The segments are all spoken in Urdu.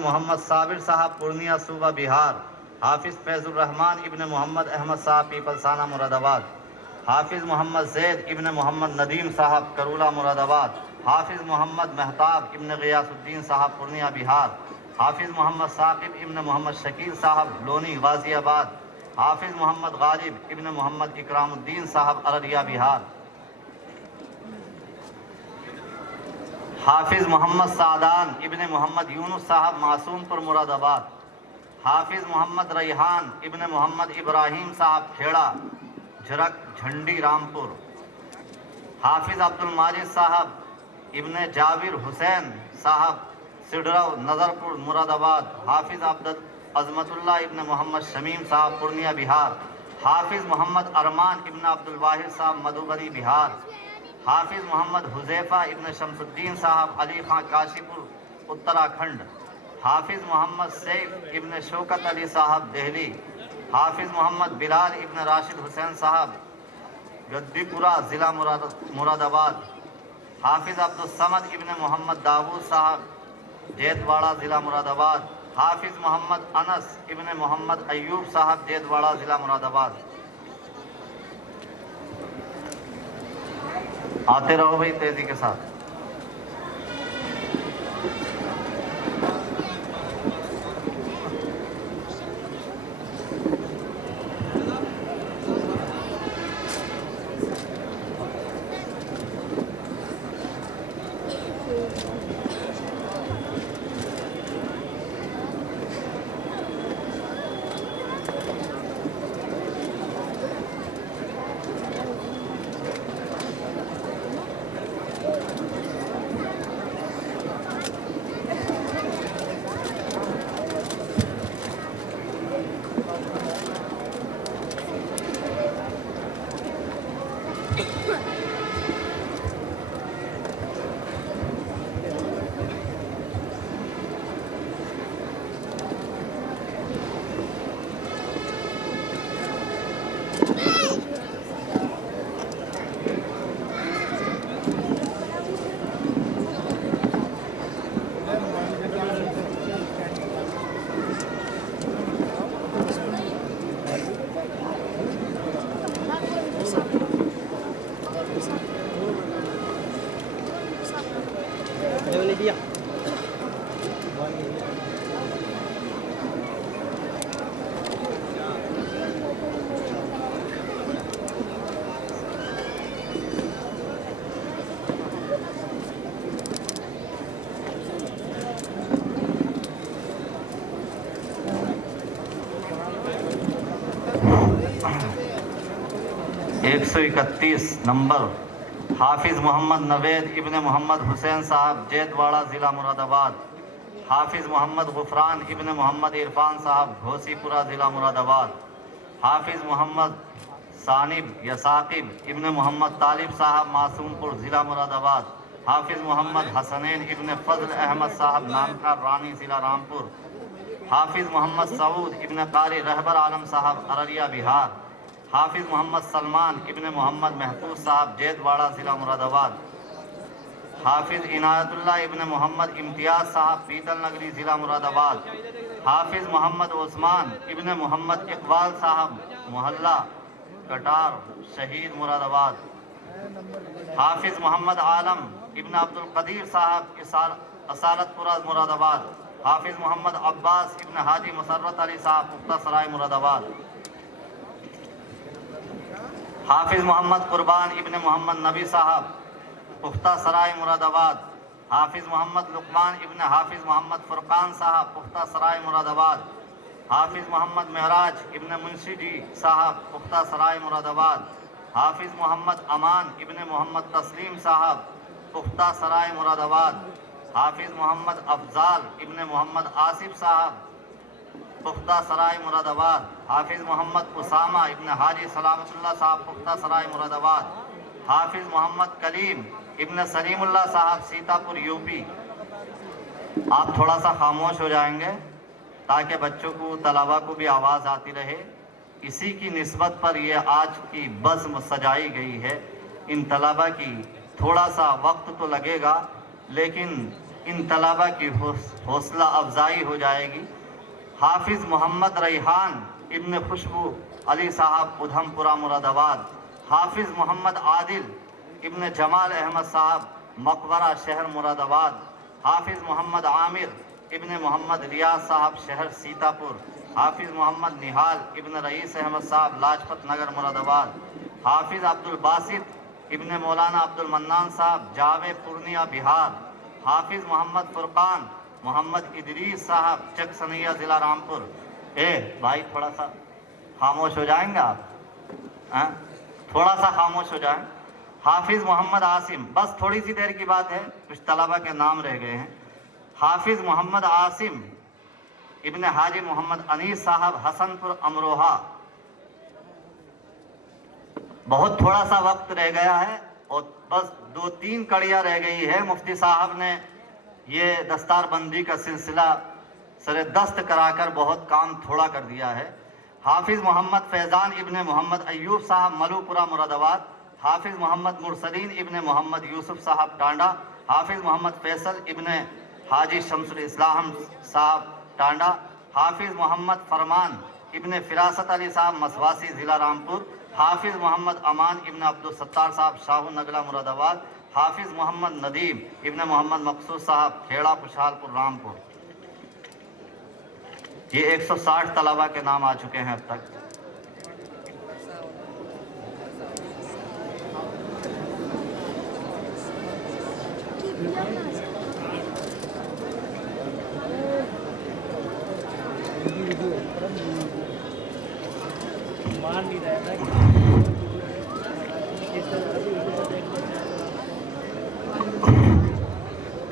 محمد صابر صاحب پورنیہ صوبہ بہار، حافظ فیض الرحمان ابن محمد احمد صاحب پیپلسانہ مراد آباد، حافظ محمد زید ابن محمد ندیم صاحب کرولہ مراد آباد، حافظ محمد مہتاب ابن غیاث الدین صاحب پورنیہ بہار، حافظ محمد ثاقب ابن محمد شکیل صاحب لونی غازی آباد، حافظ محمد غالب ابن محمد اکرام الدین صاحب ارریہ بہار، حافظ محمد سعدان ابن محمد یونس صاحب معصوم پور مراد آباد، حافظ محمد ریحان ابن محمد ابراہیم صاحب کھیڑا جھرک جھنڈی رامپور، حافظ عبد الماجد صاحب ابن جابر حسین صاحب سڈرو نظرپور مراد آباد، حافظ عظمت اللہ ابن محمد شمیم صاحب پورنیہ بہار، حافظ محمد ارمان ابن عبد الواحد صاحب مدھوبنی بہار، حافظ محمد حذیفہ ابن شمس الدین صاحب علی خان کاشی پور اتراکھنڈ، حافظ محمد سیف ابن شوکت علی صاحب دہلی، حافظ محمد بلال ابن راشد حسین صاحب گدی پورہ ضلع مراد آباد، حافظ عبد الصمد ابن محمد داود صاحب جیتواڑہ ضلع مراد آباد، حافظ محمد انس ابن محمد ایوب صاحب جیتواڑہ ضلع مراد آباد۔ آتے رہو بھائی تیزی کے ساتھ۔ 131 نمبر حافظ محمد نوید ابن محمد حسین صاحب جیتواڑہ ضلع مراد آباد، حافظ محمد غفران ابن محمد عرفان صاحب گھوسی پورہ ضلع مراد آباد، حافظ محمد ثانب یا ثاقب ابن محمد طالب صاحب معصوم پور ضلع مراد آباد، حافظ محمد حسنین ابن فضل احمد صاحب نانکھار رانی ضلع رامپور، حافظ محمد سعود ابن قاری رہبر عالم صاحب ارریہ بہار، حافظ محمد سلمان ابن محمد محفوظ صاحب جیتواڑہ ضلع مراد آباد، حافظ عنایت اللہ ابن محمد امتیاز صاحب پیتل نگری ضلع مراد آباد، حافظ محمد عثمان ابن محمد اقبال صاحب محلہ کٹار شہید مراد آباد، حافظ محمد عالم ابن عبد القدیر صاحب اصالت پورہ مراد آباد، حافظ محمد عباس ابن حاجی مسرت علی صاحب پختہ سرائے مراد آباد، حافظ محمد قربان ابن محمد نبی صاحب پختہ سرائے مراد آباد، حافظ محمد لقمان ابن حافظ محمد فرقان صاحب پختہ سرائے مراد آباد، حافظ محمد معراج ابن منشی جی صاحب پختہ سرائے مراد آباد، حافظ محمد امان ابن محمد تسلیم صاحب پختہ سرائے مراد آباد، حافظ محمد افضال ابن محمد آصف صاحب پختہ سرائے مراد آباد، حافظ محمد اسامہ ابن حاجی سلامت اللہ صاحب پختہ سرائے مراد آباد، حافظ محمد کلیم ابن سلیم اللہ صاحب سیتا پور یو پی۔ آپ تھوڑا سا خاموش ہو جائیں گے تاکہ بچوں کو طلباء کو بھی آواز آتی رہے۔ اسی کی نسبت پر یہ آج کی بزم سجائی گئی ہے۔ ان طلباء کی تھوڑا سا وقت تو لگے گا لیکن ان طلبہ کی حوصلہ افزائی ہو جائے گی۔ حافظ محمد ریحان ابن خوشبو علی صاحب ادھم پورہ مراد آباد، حافظ محمد عادل ابن جمال احمد صاحب مقبرہ شہر مراد آباد، حافظ محمد عامر ابن محمد ریاض صاحب شہر سیتاپور، حافظ محمد نہال ابن رئیس احمد صاحب لاجپت نگر مراد آباد، حافظ عبد الباسط ابن مولانا عبد المنان صاحب جاوے پورنیہ بہار، حافظ محمد فرقان محمد ادریس صاحب چکسنیہ ضلع رامپور۔ بھائی تھوڑا سا خاموش ہو جائیں گے آپ، تھوڑا سا خاموش ہو جائیں۔ حافظ محمد عاصم، بس تھوڑی سی دیر کی بات ہے، کچھ طلبہ کے نام رہ گئے ہیں۔ حافظ محمد عاصم ابن حاجی محمد انیس صاحب حسن پور امروہہ۔ بہت تھوڑا سا وقت رہ گیا ہے اور بس 2-3 کڑیاں رہ گئی ہے۔ مفتی صاحب نے یہ دستار بندی کا سلسلہ سر دست کرا کر بہت کام تھوڑا کر دیا ہے۔ حافظ محمد فیضان ابن محمد ایوب صاحب ملو پورہ مراد آباد، حافظ محمد مرسلین ابن محمد یوسف صاحب ٹانڈا، حافظ محمد فیصل ابن حاجی شمس الاسلام صاحب ٹانڈا، حافظ محمد فرمان ابن فراست علی صاحب مسواسی ضلع رامپور، حافظ محمد امان ابن عبدالستار صاحب شاہو نگلا مراد آباد، حافظ محمد ندیم ابن محمد مقصود صاحب کھیڑا خوشحال پور رامپور۔ یہ 160 طلبہ کے نام آ چکے ہیں اب تک۔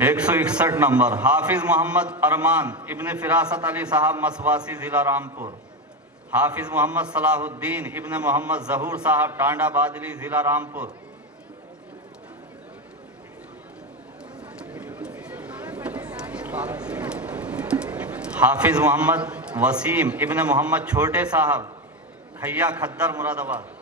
ایک سو 61 نمبر حافظ محمد ارمان ابن فراست علی صاحب مسواسی ضلع رامپور، حافظ محمد صلاح الدین ابن محمد ظہور صاحب ٹانڈا بادلی ضلع رامپور، حافظ محمد وسیم ابن محمد چھوٹے صاحب کھیا کھدر مراد آباد۔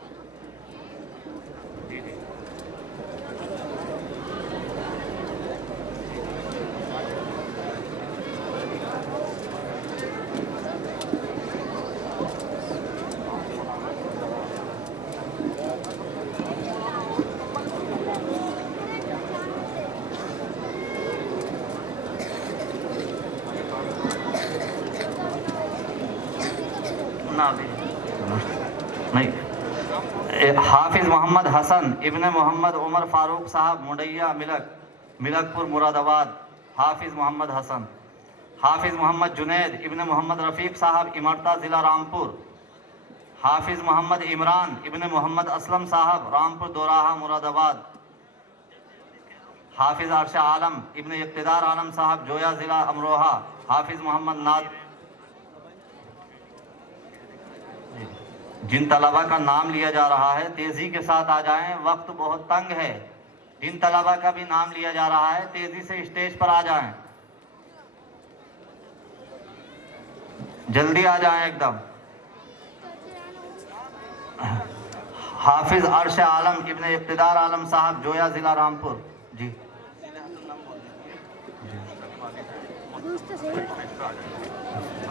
نہیں، حافظ محمد حسن ابن محمد عمر فاروق صاحب منڈیا ملک پور مراد آباد، حافظ محمد حسن، حافظ محمد جنید ابن محمد رفیق صاحب امرتا ضلع رامپور، حافظ محمد عمران ابن محمد اسلم صاحب رامپور دوراہا مراد آباد، حافظ عرش عالم ابن اقتدار عالم صاحب جویا ضلع امروہہ، حافظ محمد ناد۔ جن طلبہ کا نام لیا جا رہا ہے تیزی کے ساتھ آ جائیں، وقت بہت تنگ ہے۔ جن طلبہ کا بھی نام لیا جا رہا ہے تیزی سے اسٹیج پر آ جائیں، جلدی آ جائیں ایک دم۔ حافظ عرش عالم ابن اقتدار عالم صاحب جویا ضلع رامپور۔ جی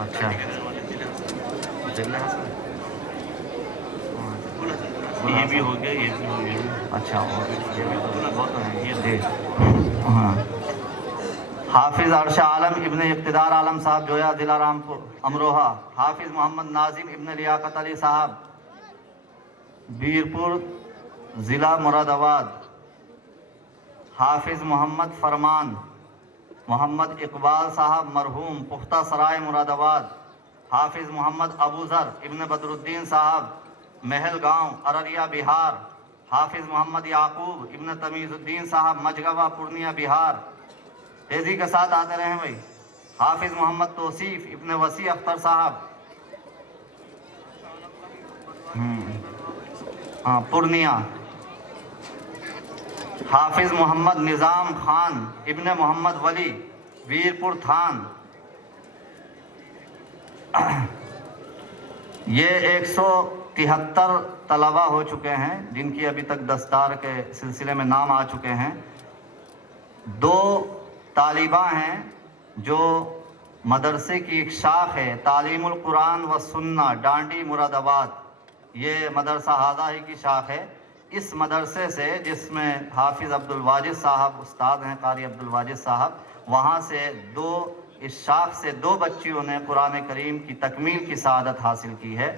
اچھا، یہ بھی ہو گیا، یہ بھی ہو گیا، اچھا جی ہاں۔ حافظ عرش عالم ابن اقتدار عالم صاحب جویا ضلع رامپور امروہہ، حافظ محمد ناظم ابن لیاقت علی صاحب بیرپور ضلع مراد آباد، حافظ محمد فرمان محمد اقبال صاحب مرحوم پختہ سرائے مراد آباد، حافظ محمد ابو ذر ابن بدر الدین صاحب محل گاؤں ارریہ بہار، حافظ محمد یعقوب ابن تمیز الدین صاحب مجگوا پورنیہ بہار۔ تیزی کے ساتھ آتے رہیں بھائی۔ حافظ محمد توصیف ابن وسیع اختر صاحب پورنیہ، حافظ محمد نظام خان ابن محمد ولی ویرپور تھان۔ یہ 173 طلبہ ہو چکے ہیں جن کی ابھی تک دستار کے سلسلے میں نام آ چکے ہیں۔ 2 طالبہ ہیں جو مدرسے کی ایک شاخ ہے تعلیم القرآن و سنہ ڈانڈی مراد آباد، یہ مدرسہ ہادہ ہی کی شاخ ہے۔ اس مدرسے سے جس میں حافظ عبدالواجد صاحب استاد ہیں، قاری عبدالواجد صاحب، وہاں سے اس شاخ سے 2 بچیوں نے قرآن کریم کی تکمیل کی سعادت حاصل کی ہے۔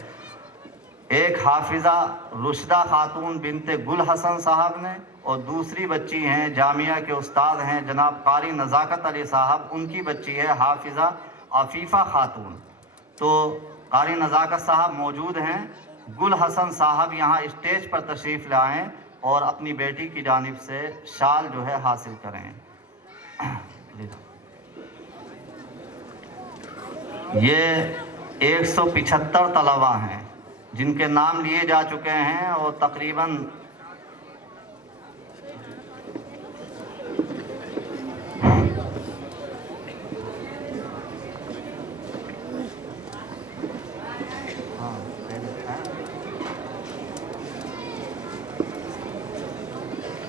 ایک حافظہ رشدہ خاتون بنت گل حسن صاحب نے، اور دوسری بچی ہیں جامعہ کے استاد ہیں جناب قاری نزاکت علی صاحب، ان کی بچی ہے حافظہ عفیفہ خاتون۔ تو قاری نزاکت صاحب موجود ہیں، گل حسن صاحب یہاں اسٹیج پر تشریف لائیں اور اپنی بیٹی کی جانب سے شال جو ہے حاصل کریں۔ یہ 175 طلبہ ہیں جن کے نام لیے جا چکے ہیں، اور تقریباً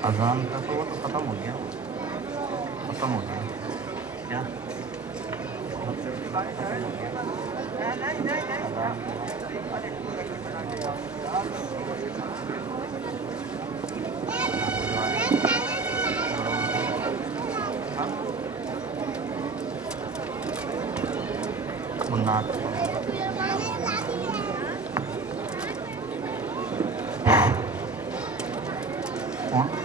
اذان کا تو وہ تو ختم ہو گیا کیا منات کون